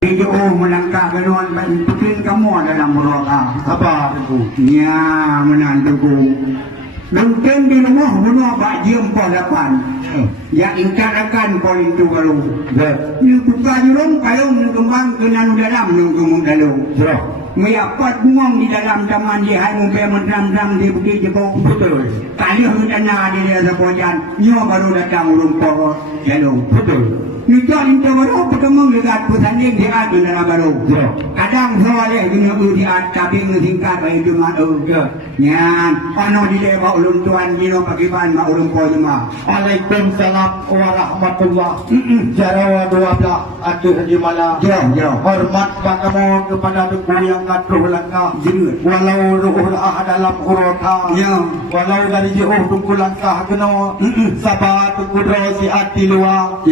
Video melangkah ganuan bikin kamu dalam merokok. Apa itu? Ya, menantuku. Mungkin di rumah bunuh Pak Jiem Polapan. Ya ingkarakan poin itu kalau. Ni buka jurung kalau kembang kenan dalam nunggu dalam. Meyapat buang di dalam taman dia hai mumpai menram-ram di bukit jebok. Betul. Kali dana di dia sepojan. Nyo baru datang rumput jalur. Betul. Kita minta baru bertemu dekat pesanding di ad dalam baru. Kadang soalnya guna di ad tapi ngesingkat baik cuma nyan. Ano di dewa ulun tuan dino pakiban ma ulun po jema. Waalaikumsalam warahmatullah. Jarawa 12 atuh di malam. Hormat pak kamu kepada tuku yang ngatuh langkah. Walau ruh dalam urota. Walau dari jauh tuku langkah kena. Sabat tuku rosi hati luar.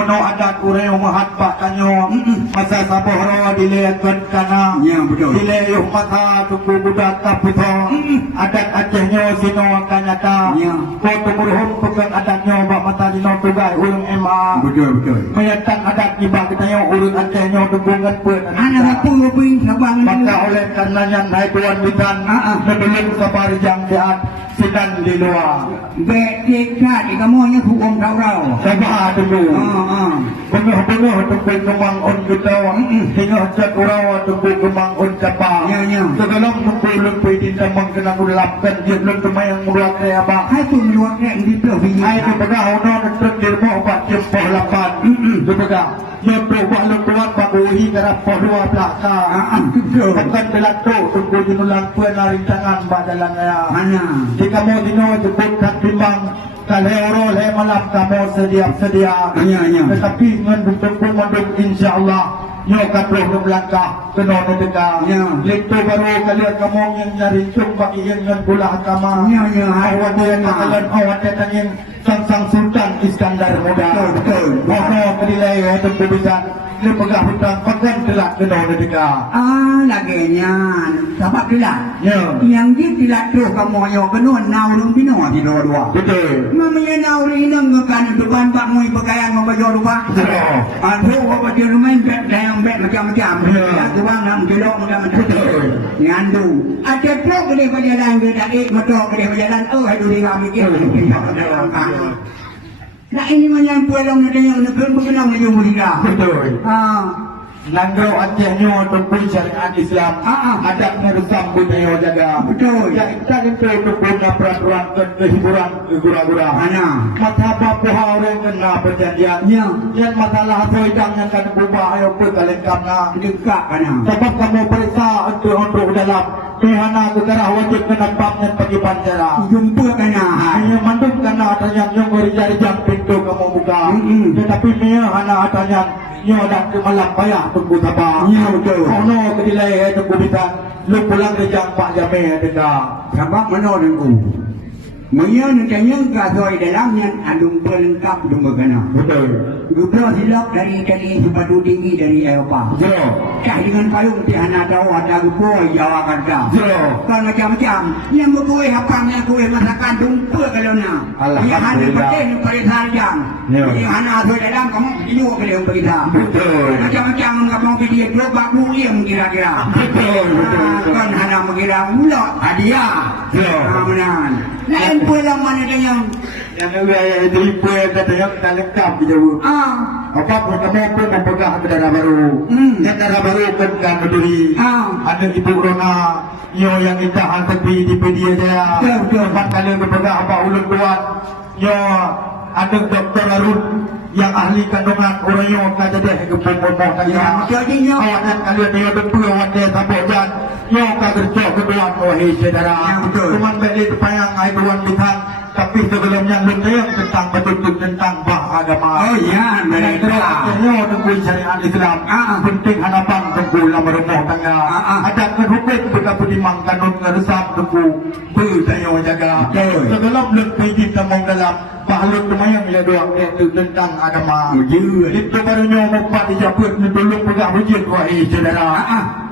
Mono adat ureo mahat pak kanyo masa sabohro dilekan kana dileyuh mata tuku budak kaputo adat acehnya sino kanyata ko tumurhum pegang adatnya bak mata dino tugai ulung ema betul mayatan adat ibak kita urut acehnya tukungan pun anak aku ping sabang maka oleh karenanya naik tuan bidan sebelum sabarjang diat sedang di luar betika di kamunya hukum rau sabah dulu Benuh-benuh tuku kemang on kita hingga hajat urawa tuku kemang on capa segalam tuku lumpui di tamang kena ulapkan dia belum temayang muluak kaya apa hai pun muluak kaya di provinsi hai tu pegah hono dan dirmoh pak jempah lapan tu pegah dia berubah lukuan pak uhi kerap dua belakang bukan belakang tuku dinulang puan rintangan pak dalam mana jika mau dino jemput tak timbang kalau le malam kamu sedia tetapi mendukung insyaallah nyo katlo ng langkah keno nedeka lito baru kalian kamu yang nyari cung bagi yang gula kama awat dia kalian awat tanya sang sultan Iskandar muda betul ono kedilai itu bisa le pegah hutang pakan telak keno nedeka lagenya sabab dilak yang dia dilak tu kamu yo keno naulung bino di dua betul mamanya nauli nang kan depan pak mui pakaian mau baju lupa tu apa dia lumayan yang macam-macam tuang nam gelok macam-macam ngandu ada plok gede berjalan ke tadi motor gede berjalan hai dulu dia mikir nah ini macam pulang ada yang nak berkenal dengan mereka betul Langgo acehnya tuku syariat Islam adat meresam budaya jaga betul ya kita itu tukunya peraturan kehiburan gura-gura mata bapuha orang kena perjanjian yang masalah soidang yang kan berubah ayo pun kalengkapnya dekat sebab kamu periksa untuk dalam Tuhana kekerah wajib kenampaknya bagi pancara jumpa hanya manduk karena adanya yang berjari-jari pintu kamu buka tetapi dia hanya adanya nyo dak ke malam payah tunggu sabar betul ono kedilai tunggu bisa lu pulang ke jang pak jame denda sebab mana dengku Maya nakanya kasoi dalamnya andung pelengkap dumba kana. Betul. Gubro silap dari sepatu tinggi dari Eropah. Kah dengan payung tiana tahu ada gupo Jawa Karta. Kan macam-macam. Yang gupo hapang yang kue masakan dumpa kalau na. Yang hanya pakai perintah jang. Yang hanya asoi dalam kamu juga kalau perintah. Betul. Macam-macam kamu video dua baku yang kira-kira. Betul. Kan hanya mengira mula hadiah. Benar. Lain pulang mana dia yang wilayah itu katanya kita lengkap di jauh. Apa pun kamu pun mempegang negara baru. Negara baru kan berdiri. Ada Ibu Rona, yo yang kita hantar di media saya. Empat kali berpegang apa ulun kuat. Yo ada Dr. Arun yang ahli kandungan orang yang kajadah kepung-pung kaya. Jadinya awak kalian dia betul awak dia sampai jan. Yo kagerjo kedua wahai saudara. Cuman beli payang ai duan bintang tapi sebelumnya lumayan tentang betul tentang bah agama. Oh iya, mereka akhirnya tunggu syariat Islam. Penting hanapan tunggu lama rumah tangga. Ada kehukum kita pedimang kanun ngeresap tunggu budaya jaga. Sebelum lebih kita mau dalam bahalun lumayan ia doang itu tentang agama. Itu barunya empat dijabut tolong pegang wujud wahai saudara.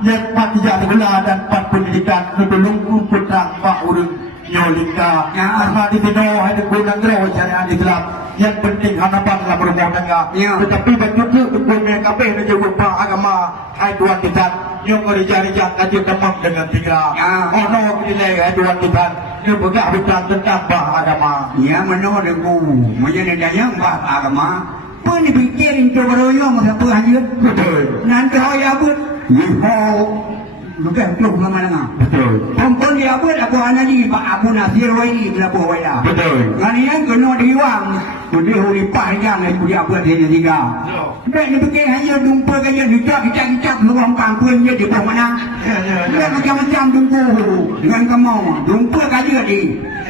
Yang 4 3 dan 4 pendidikan tolong putra pak urang nyolika Ya. karena di sini ada gunang rewa syariat Islam yang penting hanapan lah berumah tangga Ya. tetapi begitu tukun yang kabeh dan juga agama hai Tuhan kita yang kerja-kerja kaji temang dengan tiga Ya. ono nilai hai Tuhan kita yang bergak bicara tentang agama Ya menurut aku menjadi dayang bab agama pun dipikirin tu beroyong siapa hanya betul nanti hoya pun bukan tu mana betul Pompon dia pun aku anali Pak Abu Nasir Waidi berapa waida betul Ngalian kena diwang Kudi huli panjang Aku dia buat dia tiga Baik ni fikir hanya dumpa kaya Hijab luang kampung je di bawah mana Dia macam-macam dumpa Dengan kamu Dumpa kaya di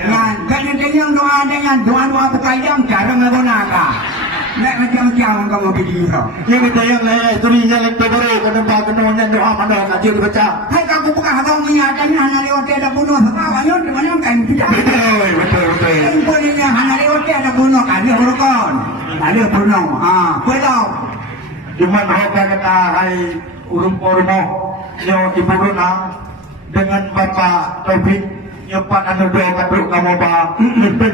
Dengan kaya dengan doa berkayang Cara menggunakan Baik macam-macam kamu pergi yang kita yang lain isteri yang lebih kena bahagiannya doa mana kaji dibaca Hai kamu bukan abang menyatakan Hana lewat ada bunuh Awalnya di mana kan tidak betul Yang bolehnya hana lewat ada bunuh Ada berukon Ada bunuh Pulau cuma mereka kata hai urung-urung yang ibu Runa dengan Bapak Taufik yang Pak Anu doa kaduk kamu Pak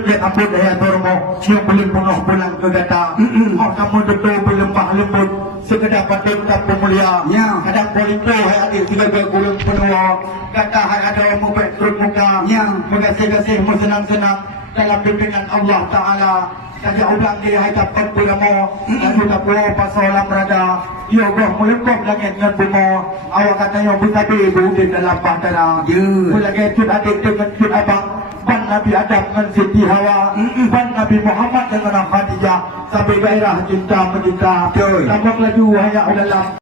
dia ampun daya turmo yang belum penuh pulang ke data kamu betul belum lembut sekedar patut tak pemulia Ya. kadang polito hai adik 3 bulan penuh kata hai ada orang turut muka Ya. mengasih-kasih senang-senang dalam bimbingan Allah Ta'ala saja ulang dia hai dapat pulamu lalu tak perlu pasal alam berada ya Allah melengkap langit dengan bumi awak katanya butabi ibu di dalam bahtera Ya. lagi cut adik dengan cut abang ban Nabi Adam dengan Siti Hawa ban Nabi Muhammad dengan Khadijah sampai gairah cinta mencinta Betul. tambah laju hanya dalam